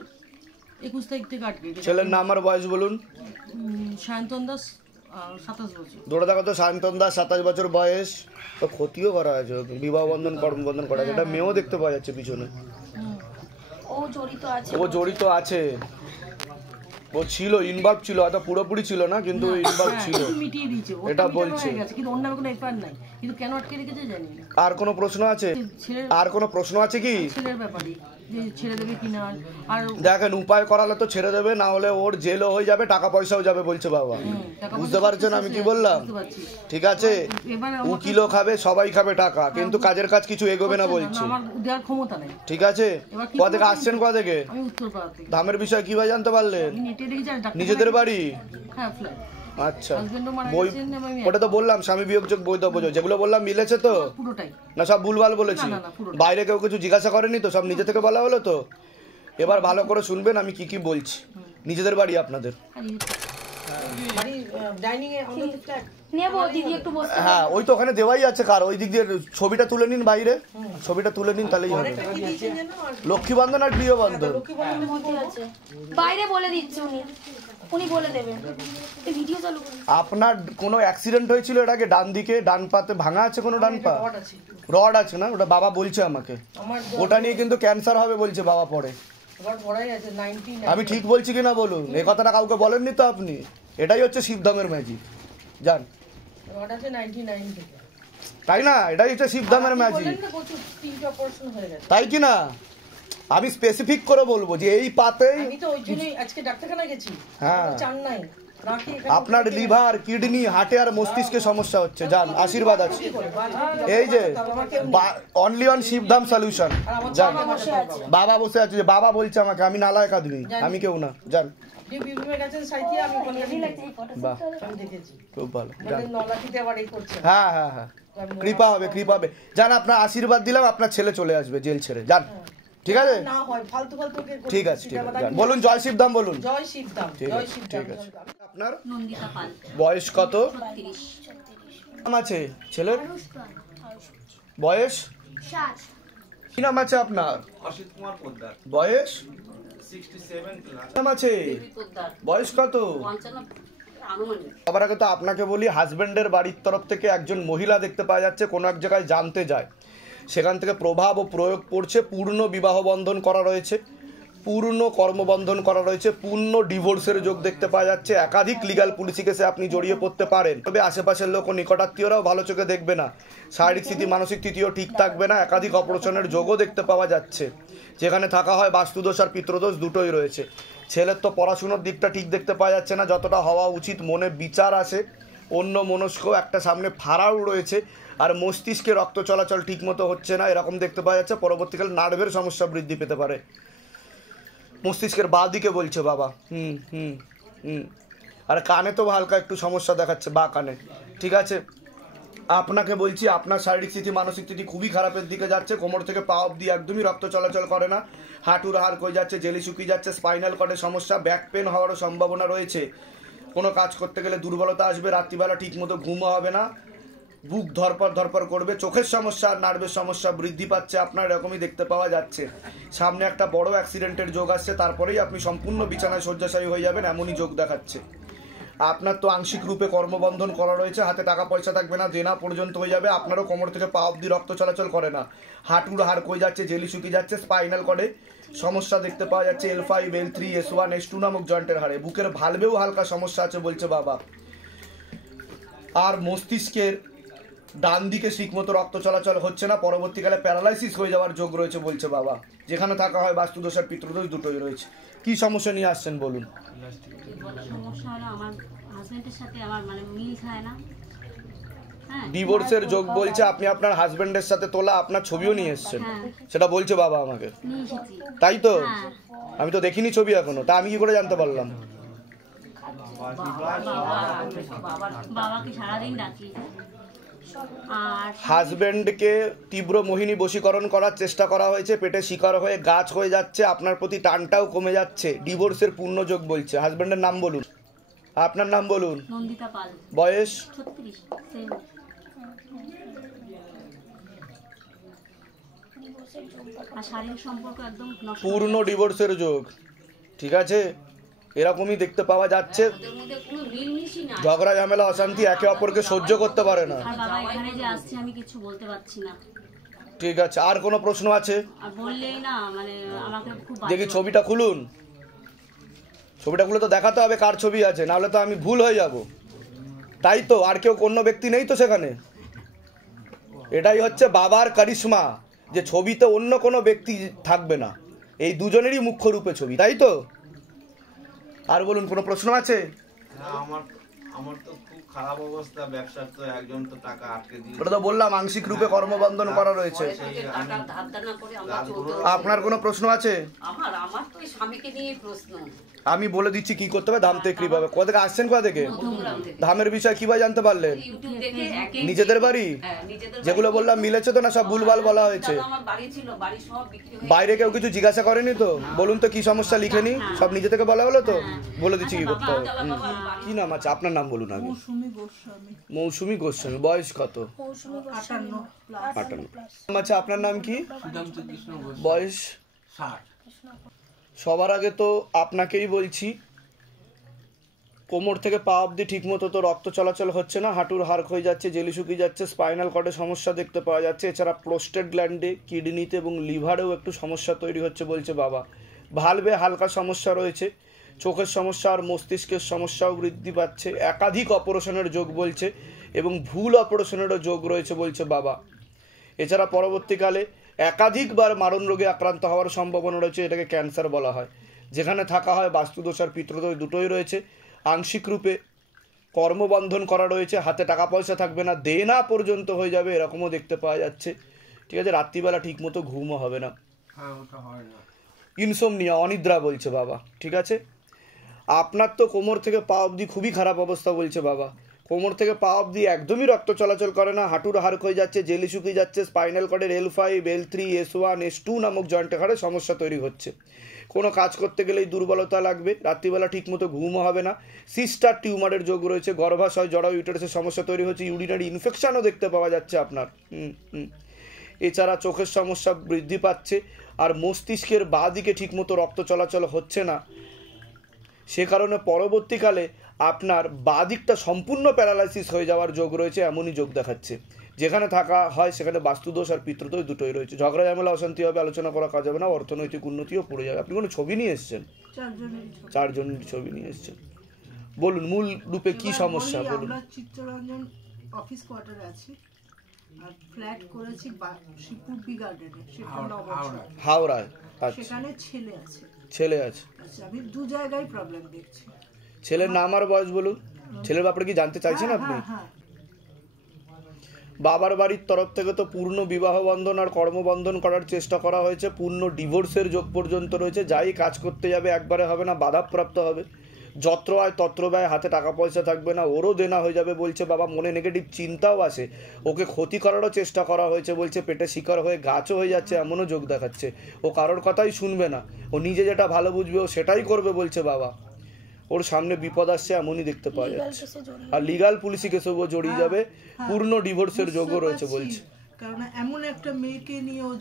21 তারিখ থেকে আটকে রেখেছে। ছেলের নাম আর বয়স বলুন। সায়ন্তন দাস, 27 বছর। দৌড়া দেখা তো সায়ন্তন দাস, 27 বছর বয়স। তো ক্ষতিও করা আছে, বিবাহ বন্ধন কর্মবন্ধন করা আছে। এটা মেয়েও দেখতে পাওয়া যাচ্ছে পিছনে। ও জড়িত আছে, ও জড়িত আছে, ও ছিল, ইনভলভ ছিল, হয়তো পুরোপুরি ছিল না কিন্তু ইনভলভ ছিল, মিটিয়ে দিয়েছে, এটা বলছে। কিন্তু ওর নামে কোনো এফআইআর নাই, কিন্তু কেন আটকে রেখেছে জানি না। আর কোনো প্রশ্ন আছে? আর কোনো প্রশ্ন আছে কি ছেলের ব্যাপারে, যে ছেড়ে দেবে কিনা? আর দেখেন, উপায় করালে তো ছেড়ে দেবে, না হলে ওর জেলও হয়ে যাবে, টাকা পয়সাও যাবে বলছে বাবা। বুঝতে পারছেন আমি কি বললাম? ঠিক আছে, উকিলও খাবে, সবাই খাবে টাকা, কিন্তু কাজের কাজ কিছু এগোবে না বলছে। আমার দেওয়ার ক্ষমতা নেই। ঠিক আছে, কোথা থেকে আসছেন? কোথা থেকে? আমি উত্তরপাড়া থেকে। দামের বিষয় কিভাবে জানতে পারলেন? আমি নেটে দেখি যে ডাক্তার, নিজেদের বাড়ি? হ্যাঁ, ফ্ল্যাট। আচ্ছা, হাজবেন্ডও মারা বই গেছেন এবং আমি ওটা তো বললাম স্বামী বিয়োগযোগ বৈধ বোঝো, যেগুলো বললাম মিলেছে তো? পুরোটাই। না সব ভুলভাল বলেছি? না, পুরোটাই। বাইরে কেউ কিছু জিজ্ঞাসা করেনি তো? সব নিজে থেকে বলা হলো তো? এবার ভালো করে শুনবেন আমি কি কি বলছি। নিজেদের বাড়ি আপনাদের? হ্যাঁ, ওই তো ওখানে দেওয়াই আছে। কার? ওই দিক দিয়ে ছবিটা তুলে নিন, বাইরে ছবিটা তুলে নিন, তাহলেই হবে। লক্ষ্মী বন্ধন আর গৃহবন্ধন বাইরে বলে দিচ্ছে, উনি বলে দেবেন। ভিডিও চালু করুন। আপনার কোনো অ্যাক্সিডেন্ট হয়েছিল এর আগে? ডান দিকে, ডান পাতে ভাঙা আছে কোনো? ডান পা রড আছে না? ওটা বাবা বলছে আমাকে, ওটা নিয়ে কিন্তু ক্যান্সার হবে বলছে বাবা পরে। আমি ঠিক বলছি কিনা বলুন? এই কথাটা কাউকে বলেননি তো আপনি? এটাই হচ্ছে শিবধামের ম্যাজিক, জান? তাই না? এটাই হচ্ছে শিবধামের ম্যাজিক, তাই কি না? আমি স্পেসিফিক করে বলবো যে এই পাতেই। হ্যাঁ, আপনার লিভার, কিডনি, হার্টে আর মস্তিষ্কে সমস্যা হচ্ছে, জান? আশীর্বাদ আছে এই যে অনলি অন শিবধাম সলিউশন, জান? বাবা বসে আছে, যে বাবা বলছে আমাকে, আমি নালায়ক আদমি, আমি কেউ না, জান? বাহ, খুব ভালো। হ্যাঁ হ্যাঁ হ্যাঁ, কৃপা হবে, কৃপা হবে, জান? আপনার আশীর্বাদ দিলাম, আপনার ছেলে চলে আসবে জেল ছেড়ে, জান? ঠিক আছে, ঠিক আছে, ঠিক আছে, বলুন জয় শিবধাম বলুন। জয় শিবধাম, জয় শিবধাম। আপনার নন্দিতা পাল, বয়স কত? 36। নাম আছে ছেলের? বয়স? কি নাম আছে আপনার? অসিত কুমার পোদ্দার, বয়স? 67 প্লাস। নাম আছে? বয়স কত? 55 আনুমানিক। সবার আগে তো আপনাকে বলি, হাজবেন্ডের বাড়ির তরফ থেকে একজন মহিলা দেখতে পাওয়া যাচ্ছে, কোনো এক জায়গায় জানতে যায়, সেখান থেকে প্রভাব ও প্রয়োগ পড়ছে। পূর্ণ বিবাহ বন্ধন করা রয়েছে, পূর্ণ কর্মবন্ধন করা রয়েছে, পূর্ণ ডিভোর্সের যোগ দেখতে পাওয়া যাচ্ছে। একাধিক লিগাল পুলিশি কেসে আপনি জড়িয়ে পড়তে পারেন, তবে আশেপাশের লোক ও নিকটাত্মীয়রাও ভালো চোখে দেখবে না। শারীরিক স্থিতি মানসিক স্থিতিও ঠিক থাকবে না। একাধিক অপারেশনের যোগও দেখতে পাওয়া যাচ্ছে, যেখানে থাকা হয় বাস্তুদোষ আর পিতৃদোষ দুটোই রয়েছে। ছেলের তো পড়াশুনোর দিকটা ঠিক দেখতে পাওয়া যাচ্ছে না, যতটা হওয়া উচিত। মনে বিচার আসে, অন্য মনস্ক একটা সামনে ফাড়াও রয়েছে, আর মস্তিষ্কে রক্ত চলাচল ঠিক মতো হচ্ছে না, এরকম দেখতে পাওয়া যাচ্ছে। পরবর্তীকালে নার্ভের সমস্যা বৃদ্ধি পেতে পারে। মস্তিষ্কের বাঁ দিকে বলছে বাবা। আর কানে তো হালকা একটু সমস্যা দেখাচ্ছে, বাঁ কানে। ঠিক আছে, আপনাকে বলছি আপনার শারীরিক স্থিতি মানসিক স্থিতি খুবই খারাপের দিকে যাচ্ছে। কোমর থেকে পা অবধি একদমই রক্ত চলাচল করে না, হাঁটুর হাড় কই যাচ্ছে, জেলি শুকিয়ে যাচ্ছে, স্পাইনাল কর্ডের সমস্যা, ব্যাক পেন হওয়ারও সম্ভাবনা রয়েছে। কোনো কাজ করতে গেলে দুর্বলতা আসবে, রাত্রিবেলা ঠিকমতো ঘুমও হবে না, বুক ধরপড় করবে, চোখের সমস্যা আর নার্ভের সমস্যা বৃদ্ধি পাচ্ছে আপনার, এরকমই দেখতে পাওয়া যাচ্ছে। সামনে একটা বড় অ্যাক্সিডেন্টের যোগ আসছে, তারপরেই আপনি সম্পূর্ণ বিছানায় শয্যাশায়ী হয়ে যাবেন, এমনই যোগ দেখাচ্ছে। আপনার তো আংশিক রূপে কর্মবন্ধন করা রয়েছে, হাতে টাকা পয়সা থাকবে না, দেনা পর্যন্ত হয়ে যাবে। আপনারও কোমর থেকে পা অব্দি রক্ত চলাচল করে না, হাঁটুর হাড় কই যাচ্ছে, জেলি শুকিয়ে যাচ্ছে, স্পাইনাল কর্ডে সমস্যা দেখতে পাওয়া যাচ্ছে, L5 L3 S1 S2 নামক জয়েন্টের হাড়ে, বুকের ভালভেও হালকা সমস্যা আছে বলছে বাবা। আর মস্তিষ্কের ডান দিকে ঠিকমতো রক্ত চলাচল হচ্ছে না, পরবর্তীকালে প্যারালাইসিস হয়ে যাওয়ার যোগ রয়েছে বলছে বাবা। যেখানে থাকা হয় বাস্তুদোষ আর পিতৃদোষ দুটোই রয়েছে। কি সমস্যা নিয়ে আসছেন বলুন? সমস্যা হলো আমার হাজবেন্ডের সাথে আমার মানে মিল খায় না। ডিভোর্সের যোগ বলছে, আপনি আপনার হাজবেন্ডের সাথে তোলা আপনার ছবিও নিয়ে এসেছেন, সেটা বলছে বাবা আমাকে, তাই তো? আমি তো দেখিনি ছবি এখনো, তা আমি কি করে জানতে পারলাম? বাবাকে সারাদিন ডাকি। আর হাজবেন্ডকে তীব্র মোহিনী বশীকরণ করার চেষ্টা করা হয়েছে, পেটে শিকার হয়ে গাছ হয়ে যাচ্ছে, আপনার প্রতি টানটাও কমে যাচ্ছে, ডিভোর্সের পূর্ণ যোগ বলছে। হাজবেন্ডের নাম বলুন, আপনার নাম বলুন। নন্দিতা পাল, বয়স 36। আর শারীরিক সম্পর্ক একদম নষ্ট। পূর্ণ ডিভোর্সের যোগ, ঠিক আছে, এরকমই দেখতে পাওয়া যাচ্ছে। ওদের মধ্যে কোনো মিলমিশই না। ঝগড়া ঝামেলা অশান্তি, একে অপরকে সহ্য করতে পারে না। আর বাবা এখানে যে আসছে আমি কিছু বলতে পারছি না। ঠিক আছে, আর কোনো প্রশ্ন আছে? আর বললেই না মানে আমাকে খুব দেখি ছবিটা খুলুন, ছবিটা খুলে তো দেখাতে হবে কার ছবি আছে, নাহলে তো আমি ভুল হয়ে যাব, তাই তো? আর কেউ অন্য ব্যক্তি নেই তো সেখানে? এটাই হচ্ছে বাবার কারিশমা, যে ছবিতে অন্য কোনো ব্যক্তি থাকবে না, এই দুজনেরই মুখ্য রূপে ছবি, তাই তো? আর বলুন, কোনো প্রশ্ন আছে? হ্যাঁ, আমার তো খুব খারাপ অবস্থা, ব্যবসার তো একজন তো টাকা আটকে দিয়ে, ওটা তো বললাম আংশিক রূপে কর্মবন্ধন করা রয়েছে। টাকা ধার দেনা করে আমরা চলতে। আপনার কোনো প্রশ্ন আছে? আমার তো এই স্বামীকে নিয়ে প্রশ্ন। আমি বলে দিচ্ছি কি করতে হবে, ধাম থেকে কিভাবে। কোথা থেকে আসছেন, কোথা থেকে? মধ্যমগ্রাম থেকে। ধামের বিষয় কিভাবে জানতে পারলেন? ইউটিউব দেখে নিজেদের বাড়ি? নিজেদের যেগুলো বললাম মিলেছে তো না? সব ভুলভাল বলা হয়েছে? আমার বাড়ি ছিল, বাড়ি সব বিক্রি হয়ে বাইরে কেউ কিছু জিজ্ঞাসা করেনি তো? বলুন তো কি সমস্যা, লিখেনি? সব নিজে থেকে বলা হলো তো? বলে দিচ্ছি কি করতে হবে। কি নাম আছে আপনার? নাম বলুন আগে। মৌসুমী গোস্বামী। বয়স কত? 58। আচ্ছা, আপনার নাম কি? বয়স? সবার আগে তো আপনাকেই বলছি, কোমর থেকে পা অবধি ঠিকমতো তো রক্ত চলাচল হচ্ছে না, হাঁটুর হাড় হয়ে যাচ্ছে, জেলি শুকিয়ে যাচ্ছে, স্পাইনাল কর্ডে সমস্যা দেখতে পাওয়া যাচ্ছে, এছাড়া প্রোস্টেট গ্ল্যান্ডে, কিডনিতে এবং লিভারেও একটু সমস্যা তৈরি হচ্ছে বলছে বাবা। ভালভে হালকা সমস্যা রয়েছে, চোখের সমস্যা আর মস্তিষ্কের সমস্যাও বৃদ্ধি পাচ্ছে, একাধিক অপারেশনের যোগ বলছে এবং ভুল অপারেশনেরও যোগ রয়েছে বলছে বাবা। এছাড়া পরবর্তীকালে একাধিকবার মারণ রোগে আক্রান্ত হওয়ার সম্ভাবনা রয়েছে, এটাকে ক্যান্সার বলা হয়। যেখানে থাকা হয় বাস্তুদোষ আর পিতৃদোষ দুটোই রয়েছে। আংশিক রূপে কর্মবন্ধন করা রয়েছে, হাতে টাকা পয়সা থাকবে না, দেনা পর্যন্ত হয়ে যাবে, এরকমও দেখতে পাওয়া যাচ্ছে, ঠিক আছে। রাত্রিবেলা ঠিকমতো ঘুমও হবে না, ইনসোমনিয়া, অনিদ্রা বলছে বাবা, ঠিক আছে। আপনার তো কোমর থেকে পা অবধি খুবই খারাপ অবস্থা বলছে বাবা। কোমর থেকে পা অবধি একদমই রক্ত চলাচল করে না, হাঁটুর হাড় হয়ে যাচ্ছে, জেলি শুকিয়ে যাচ্ছে, spinal কর্ডের L5 L3 S1 S2 নামক জয়েন্টের হাড়ে সমস্যা তৈরি হচ্ছে। কোনো কাজ করতে গেলেই দুর্বলতা লাগবে, রাত্রিবেলা ঠিকমতো ঘুমও হবে না, সিস্টার টিউমারের যোগ রয়েছে, গর্ভাশয় জরায়ু ইউটেরাসের সমস্যা তৈরি হচ্ছে, ইউরিনারি ইনফেকশনও দেখতে পাওয়া যাচ্ছে আপনার। এছাড়া চোখের সমস্যা বৃদ্ধি পাচ্ছে, আর মস্তিষ্কের বাঁ দিকে ঠিকমতো রক্ত চলাচল হচ্ছে না, সে কারণে পরবর্তীকালে আপনার বাঁ দিকটা সম্পূর্ণ প্যারালাইসিস হয়ে যাওয়ার যোগ রয়েছে, এমনই যোগ দেখাচ্ছে। যেখানে থাকা হয় সেখানে বাস্তুদোষ আর পিতৃদোষ দুটোই রয়েছে। ঝগড়া ঝামেলা অশান্তি হবে, আলোচনা করা কাজ হবে না, অর্থনৈতিক উন্নতিও পড়ে যাবে। আপনি কোনো ছবি নিয়ে এসেছেন? 4 জনের ছবি নিয়ে এসেছেন। বলুন মূল রূপে কি সমস্যা বলুন। আমরা চিত্তরঞ্জন অফিস কোয়ার্টারে আছি, আর ফ্ল্যাট করেছি শিবপুর গার্ডেনে, সেটা হাওড়ায়। আচ্ছা, সেখানে ছেলে আছে। ছেলে আছে, আচ্ছা, আমি দু জায়গায় প্রবলেম দেখছি। ছেলের নাম আর বয়স বলুন। ছেলের ব্যাপারে কি জানতে চাইছেন আপনি? হ্যাঁ। বাবার বাড়ির তরফ থেকে তো পূর্ণ বিবাহ বন্ধন আর কর্মবন্ধন করার চেষ্টা করা হয়েছে, পূর্ণ ডিভোর্সের যোগ পর্যন্ত রয়েছে। যাই কাজ করতে যাবে একবারে হবে না, বাধাপ্রাপ্ত হবে, যত্র আয় তত্র ব্যয়, হাতে টাকা পয়সা থাকবে না, ওরও দেনা হয়ে যাবে বলছে বাবা। মনে নেগেটিভ চিন্তাও আসে, ওকে ক্ষতি করারও চেষ্টা করা হয়েছে বলছে, পেটে শিকার হয়ে গাছও হয়ে যাচ্ছে, এমনও যোগ দেখাচ্ছে। ও কারোর কথাই শুনবে না, ও নিজে যেটা ভালো বুঝবে ও সেটাই করবে বলছে বাবা। ওর সামনে বিপদ আসছে, এমনই দেখতে পাওয়া যাচ্ছে। আর লিগাল পুলিশি কেসও জড়িয়ে যাবে, পূর্ণ ডিভোর্সের যোগও রয়েছে বলছে। কারণ এমন একটা মেয়েকে নিয়ে ও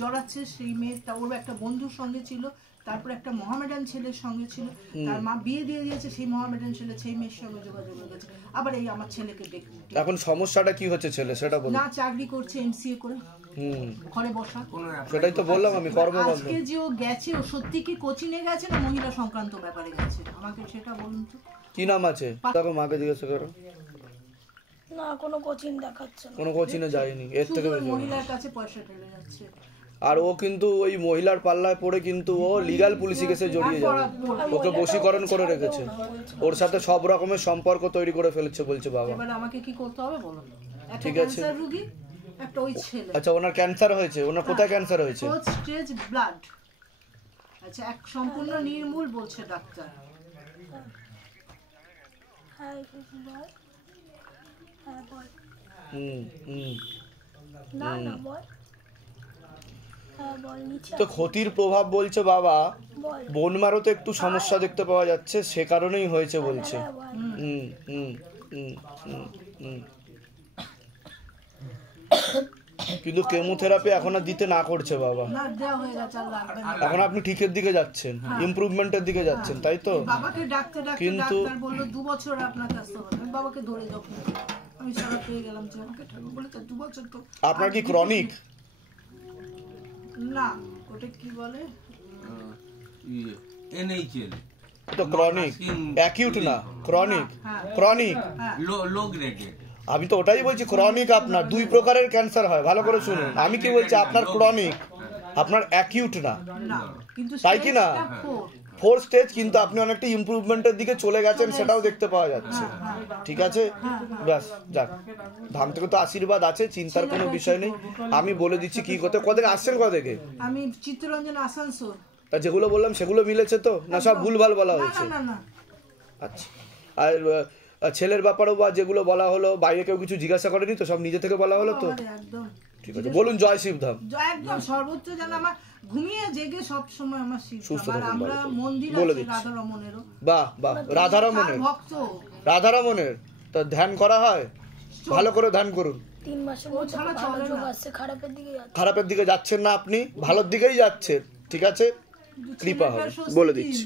জড়াচ্ছে, সেই মেয়েটা ওর একটা বন্ধুর সঙ্গে ছিল, তারপর একটা মোহামেডান ছেলের সঙ্গে ছিল, তার মা বিয়ে দিয়ে দিয়েছে, সেই মোহামেডান ছেলে সেই মেয়ের সঙ্গে যোগাযোগ করেছে, আবার এই আমার ছেলেকে দেখে। এখন সমস্যাটা কি হচ্ছে ছেলে সেটা বলুন। না চাকরি করছে MCA করে, ঘরে বসা। সেটাই তো বললাম আমি, কর্মবন্ধ। আজকে যে ও গেছে, ও সত্যি কি কোচিংয়ে গেছে না মহিলা সংক্রান্ত ব্যাপারে গেছে, আমাকে সেটা বলুন তো। কি নাম আছে দেখো, মাকে জিজ্ঞাসা করো। না কোনো কোচিং দেখাচ্ছে না, কোনো কোচিংয়ে যায়নি, এর থেকে বেশি। মহিলার কাছে পয়সা ঢেলে যাচ্ছে। আর ও কিন্তু ওই মহিলার পাল্লায় পড়ে কিন্তু ও লিগ্যাল পুলিশি কেসে জড়িয়ে যাবে। ওকে বশীকরণ করে রেখেছে, ওর সাথে সব রকমের সম্পর্ক তৈরি করে ফেলেছে বলছে বাবা। এবার আমাকে কি করতে হবে বলো? ঠিক আছে। ক্যান্সার রোগী, একটা ওই ছেলে। আচ্ছা ওনার ক্যান্সার হয়েছে, ওনার কোথায় ক্যান্সার হয়েছে? First stage blood. আচ্ছা এক সম্পূর্ণ নির্মূল বলছে ডাক্তার। হ্যাঁ বল, হ্যাঁ বল, না না বল, হ্যাঁ বল। নিচে তো ক্ষতির প্রভাব বলছে বাবা, বল, বোন মারোতে একটু সমস্যা দেখতে পাওয়া যাচ্ছে, সে কারণেই হয়েছে বলছে। হ্যাঁ বল। কিন্তু কেমোথেরাপি এখন আর দিতে না করছে বাবা। না দেওয়া হয়ে গেছে, আর লাগবে না। এখন আপনি ঠিকের দিকে যাচ্ছেন, ইমপ্রুভমেন্টের দিকে যাচ্ছেন, তাই তো? বাবাকে ডাক্তার ডাক্তার বললো 2 বছর আপনার কাছে হবে। আমি বাবাকে ধরে যখন আমি সারা পেয়ে গেলাম যে আমাকে ঠাকুর বলে 2 বছর তো। আপনার কি ক্রনিক? না ওটা কি বলে, NHL তো ক্রনিক, অ্যাকিউট না, ক্রনিক। ক্রনিক লো গ্রেডেড। আমি তো ওটাই বলছি, ক্রনিক আপনার 2 প্রকারের ক্যান্সার হয়, ভালো করে শুনুন। আমি কি বলছি, আপনার ক্রনিক, আপনার অ্যাকিউট না, কিন্তু তাই কি না? 4 স্টেজ, কিন্তু আপনি অনেকটা ইমপ্রুভমেন্টের দিকে চলে গেছেন, সেটাও দেখতে পাওয়া যাচ্ছে। ঠিক আছে, ব্যাস যাক, ধাম থেকে তো আশীর্বাদ আছে, চিন্তার কোনো বিষয় নেই। আমি বলে দিচ্ছি কি করতে। কদিন আসছেন কদিকে? আমি চিত্তরঞ্জন আসানসোল। তা যেগুলো বললাম সেগুলো মিলেছে তো, না সব ভুলভাল বলা হয়েছে? না না। আচ্ছা, আর ছেলের ব্যাপারেও বা যেগুলো বলা হলো, বাইরে কেউ কিছু জিজ্ঞাসা করেনি তো, সব নিজে থেকে বলা হলো তো? একদম ঠিক আছে, বলুন জয় শিবধাম। একদম সর্বোচ্চ যেন আমার ঘুমিয়ে জেগে সব সময় আমার সুস্থ আর থাকুন, আমরা বাবা। মন্দির বলে আছে দিচ্ছি। রাধারমণেরও। বাহ বাহ, রাধারমণের, ভক্ত রাধারমণের তো ধ্যান করা হয়, ভালো করে ধ্যান করুন। 3 মাসের মধ্যে ভালো যোগ আসছে, খারাপের দিকে যাচ্ছে। খারাপের দিকে যাচ্ছেন না আপনি, ভালোর দিকেই যাচ্ছেন। ঠিক আছে, কৃপা হবে, বলে দিচ্ছি।